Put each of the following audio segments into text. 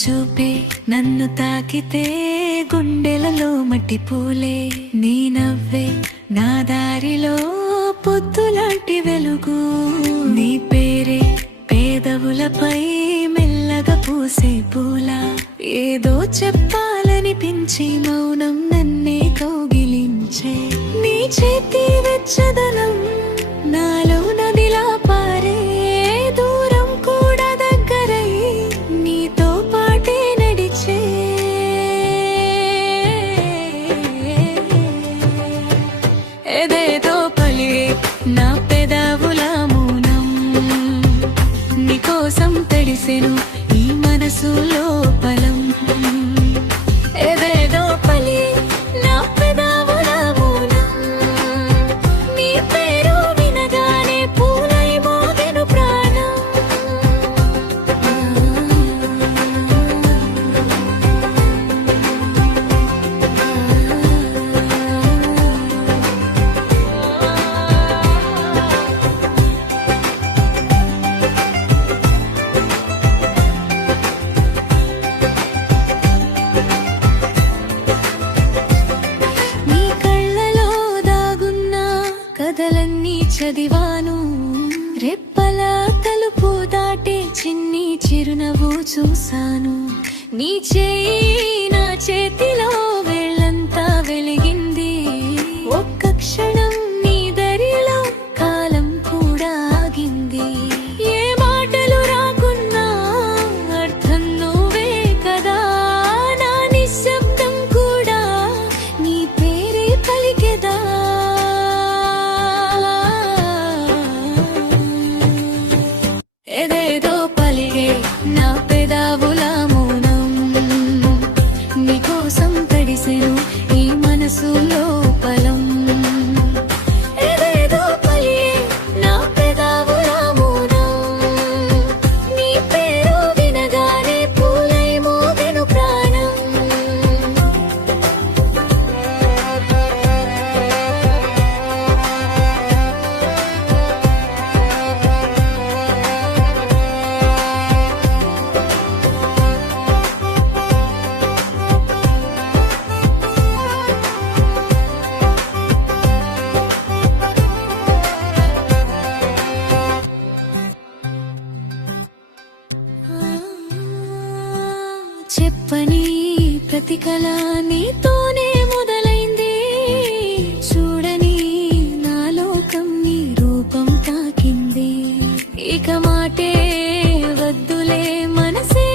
చూపే నన్ను తాకితే గుండెలలో మట్టి పూలే, నీ నవ్వే నా దారిలో పొద్దులాంటి వెలుగు, నీ పేరే పేదవులపై మెల్లగా పూసే పూల, ఏదో చెప్పాలనిపించి మౌనం నన్నే కౌగిలించే, నీ చేతి వెచ్చదనం నాలో నదిలా పారే, దూరం కూడా దగ్గరై నీతో పాటే నడిచే, ఏదేదో పలి నా పెదవుల మౌనం, నీకోసం తడిసెను ఈ మనసులో పలం, ఏదేదో పలి నా పెదవుల మౌనం, నీ పేరు వినగానే పూలై మోగెను ప్రాణం. నీ కళ్ళలో దాగున్న కథలన్నీ చదివాను, రెప్పల తలుపు దాటే చిన్ని చిరునవ్వు చూశాను, నీ చేయి నా చేతిలో వేళ్ళంతా వెలిగింది, ఒక్క క్షణం నీ దరిలో కాలం కూడా ఆగింది, ఏ మాటలు రాకున్నా అర్థం నువ్వే కదా, నా నిశ్శబ్దం కూడా నీ పేరే పలికెదా, ఏదేదో పలిగే నా పెదవుల మౌనం, నీకోసం తడిసెను ఈ మనసులో పలం, ఏదేదో పలిగే నా పెదవుల మౌనం, నీ పేరు వినగానే పూలై మోగెను ప్రాణం. చెప్పని ప్రతి కళ నీతోనే మొదలైంది, చూడని నా లోకం నీ రూపం తాకింది, ఇక మాటే వద్దులే మనసే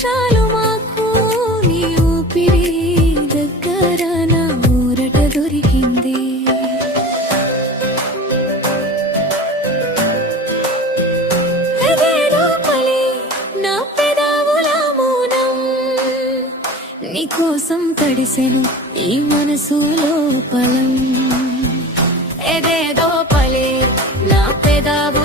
చాలు మాకు, నీ ఊపిరి దగ్గర నా ఊరట దొరికింది, ఏదేదో పలి నా పెదవుల మౌనం, నీకోసం తడిసెను ఈ మనసులో పలం, ఏదేదో పలి నా పెదవుల